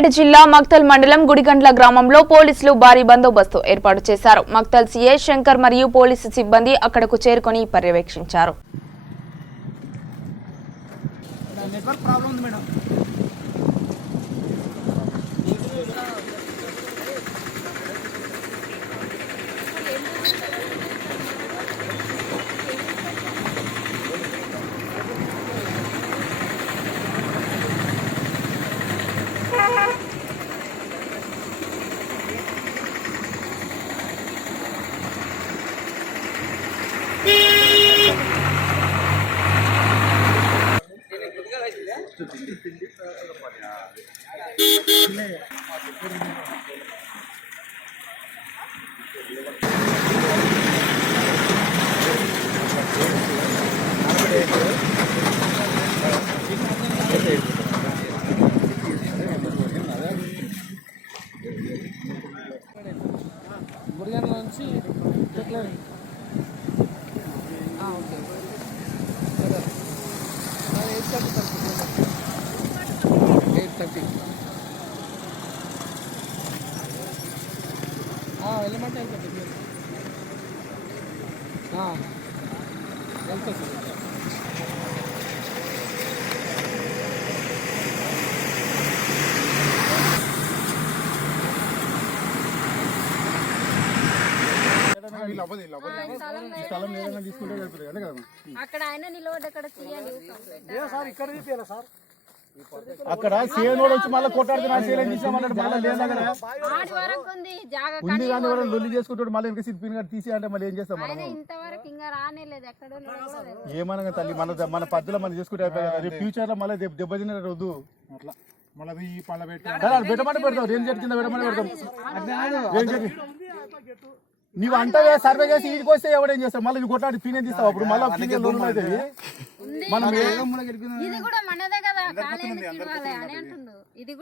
సిద్దిపేట జిల్లా మక్తల్ మండలం గుడిగండ్ల గ్రామంలో పోలీసులు భారీ బందోబస్తు ఏర్పాటు చేశారు. మక్తల్ సీఐ శంకర్ మరియు పోలీసు సిబ్బంది అక్కడకు చేరుకొని పర్యవేక్షించారు. గుడిగండ్ల నుంచి చెట్లేదు. ఓకే 8:30 వెళ్ళమంటే వెళ్తుంది. వెళ్తా సార్. అక్కడ ఆయన నిలబడి అక్కడ తీయాలి సార్ అక్కడ సేనోడు వచ్చి మళ్ళీ కొట్టాడుతున్నాడు. లొల్లి చేసుకుంటాడు. మళ్ళీ ఇంకా సిద్ధిపిన్ గారు తీసి అంటే మళ్ళీ ఏం చేస్తాం మనం? ఇంతవరకు ఇంకా రానేలేదు. ఎక్కడ ఏమనగా తల్లి మన పద్ధతిలో మనం చేసుకుంటే అయిపోయి ఫ్యూచర్ లో మళ్ళీ దెబ్బతిన వద్దు. అట్లా మళ్ళీ ఈ పళ్ళ పెట్టమంటే పెడతావు. ఏం కింద పెట్టమని పెడతాం. నీవు అంటే సర్వే చేసి ఇంటికి వస్తే ఎవడేం చేస్తావు? మళ్ళీ కొట్లాడి పీనే తీస్తావు. అప్పుడు మళ్ళీ మనం ఇది కూడా మనదే కదా.